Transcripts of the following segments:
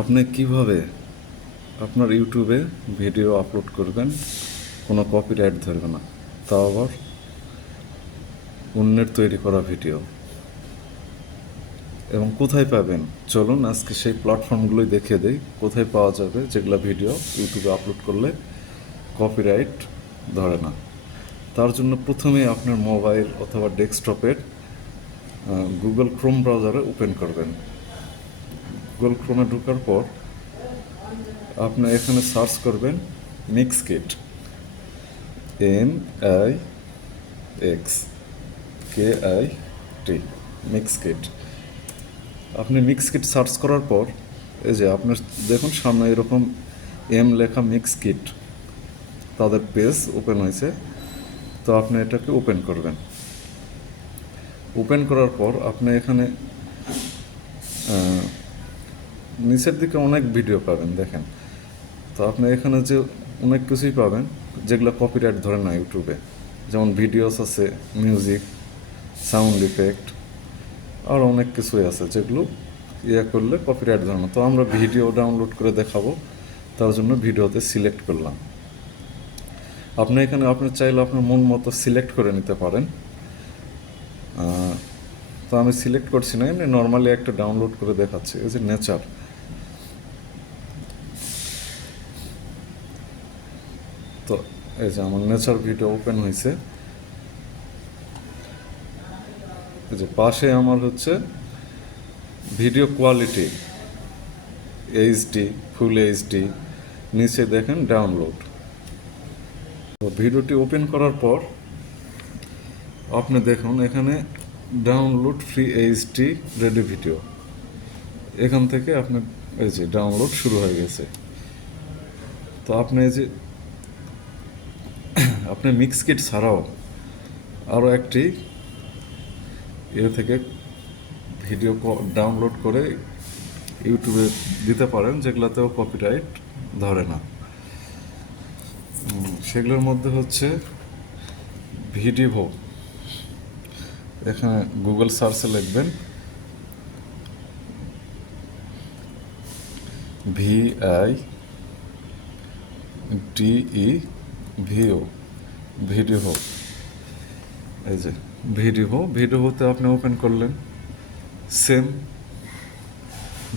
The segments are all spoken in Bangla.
আপনি কিভাবে আপনার ইউটিউবে ভিডিও আপলোড করবেন, কোনো কপিরাইট ধরবে না, তাও আবার অন্যের তৈরি করা ভিডিও, এবং কোথায় পাবেন? চলুন আজকে সেই প্ল্যাটফর্মগুলোই দেখিয়ে দেই কোথায় পাওয়া যাবে যেগুলো ভিডিও ইউটিউবে আপলোড করলে কপিরাইট ধরে না। তার জন্য প্রথমেই আপনার মোবাইল অথবা ডেস্কটপের গুগল ক্রোম ব্রাউজারে ওপেন করবেন। গুগল ক্রোমে ঢোকার পর আপনি এখানে সার্চ করবেন মিক্সকিট, MIXKIT, মিক্সকিট। আপনি মিক্সকিট সার্চ করার পর এই যে আপনার দেখুন সামনে এরকম লেখা মিক্সকিট, তাদের পেজ ওপেন হয়েছে। তো আপনি এটাকে ওপেন করবেন। ওপেন করার পর আপনি এখানে নিচের দিকে অনেক ভিডিও পাবেন, দেখেন। তো আপনি এখানে যে অনেক কিছুই পাবেন যেগুলো কপিরাইট ধরে না ইউটিউবে, যেমন ভিডিওস আছে, মিউজিক, সাউন্ড ইফেক্ট, আর অনেক কিছুই আছে যেগুলো করলে কপিরাইট ধরে না। তো আমরা ভিডিও ডাউনলোড করে দেখাবো, তার জন্য ভিডিওতে সিলেক্ট করলাম। আপনি এখানে আপনি চাইলে আপনার মন মতো সিলেক্ট করে নিতে পারেন। তো আমি সিলেক্ট করছি না, এমনি নর্মালি একটা ডাউনলোড করে দেখাচ্ছি। এই যে নেচার, তো এই যে আমার নেচার ভিডিও ওপেন হয়েছে। এই যে পাশে আমার হচ্ছে video quality HD, full HD, নিচে দেখেন ডাউনলোড। তো ভিডিওটি ওপেন করার পর আপনি দেখুন এখানে download free HD ready video, এখান থেকে আপনি এই যে ডাউনলোড শুরু হয়ে গেছে। তো আপনি এই যে আপনি মিক্সকিট ছাড়াও আরও একটি থেকে ভিডিও ডাউনলোড করে ইউটিউবে দিতে পারেন, যেগুলোতেও কপিরাইট ধরে না। সেগুলোর মধ্যে হচ্ছে ভিডিভো। এখানে গুগল সার্চে লিখবেন VIDEVO, ভিডিভো। এই যে ভিডিওতে আপনি ওপেন করলেন, সেম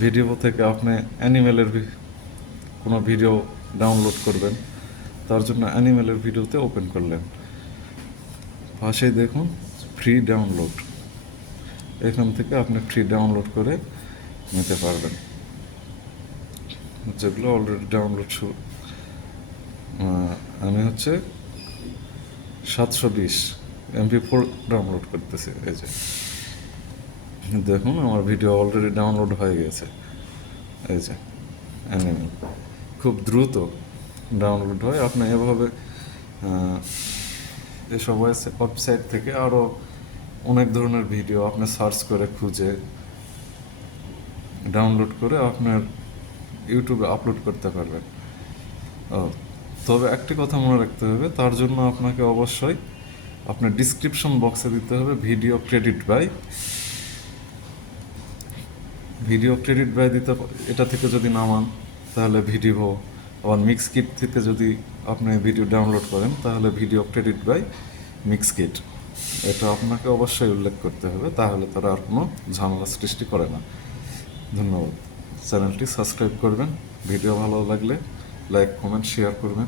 ভিডিও থেকে আপনি অ্যানিমেলের কোনো ভিডিও ডাউনলোড করবেন, তার জন্য অ্যানিমেলের ভিডিওতে ওপেন করলেন। পাশেই দেখুন ফ্রি ডাউনলোড, এখান থেকে আপনি ফ্রি ডাউনলোড করে নিতে পারবেন, যেগুলো অলরেডি ডাউনলোড আমি হচ্ছে 720 MP4 ডাউনলোড করতেছি। এই যে দেখুন আমার ভিডিও অলরেডি ডাউনলোড হয়ে গেছে। এই যে অ্যানিমেল খুব দ্রুত ডাউনলোড হয়। আপনি এভাবে এসব ওয়েবসাইট থেকে আরও অনেক ধরনের ভিডিও আপনি সার্চ করে খুঁজে ডাউনলোড করে আপনার ইউটিউবে আপলোড করতে পারবেন। তবে একটি কথা মনে রাখতে হবে, তার জন্য আপনাকে অবশ্যই আপনার ডিসক্রিপশন বক্সে দিতে হবে ভিডিও ক্রেডিট বাই দিতে। এটা থেকে যদি নামান তাহলে ভিডিও, আবার মিক্সকিট থেকে যদি আপনি ভিডিও ডাউনলোড করেন তাহলে ভিডিও ক্রেডিট বাই মিক্সকিট, এটা আপনাকে অবশ্যই উল্লেখ করতে হবে, তাহলে তারা আর কোনো ঝামেলা সৃষ্টি করে না। ধন্যবাদ। চ্যানেলটি সাবস্ক্রাইব করবেন, ভিডিও ভালো লাগলে লাইক, কমেন্ট, শেয়ার করবেন।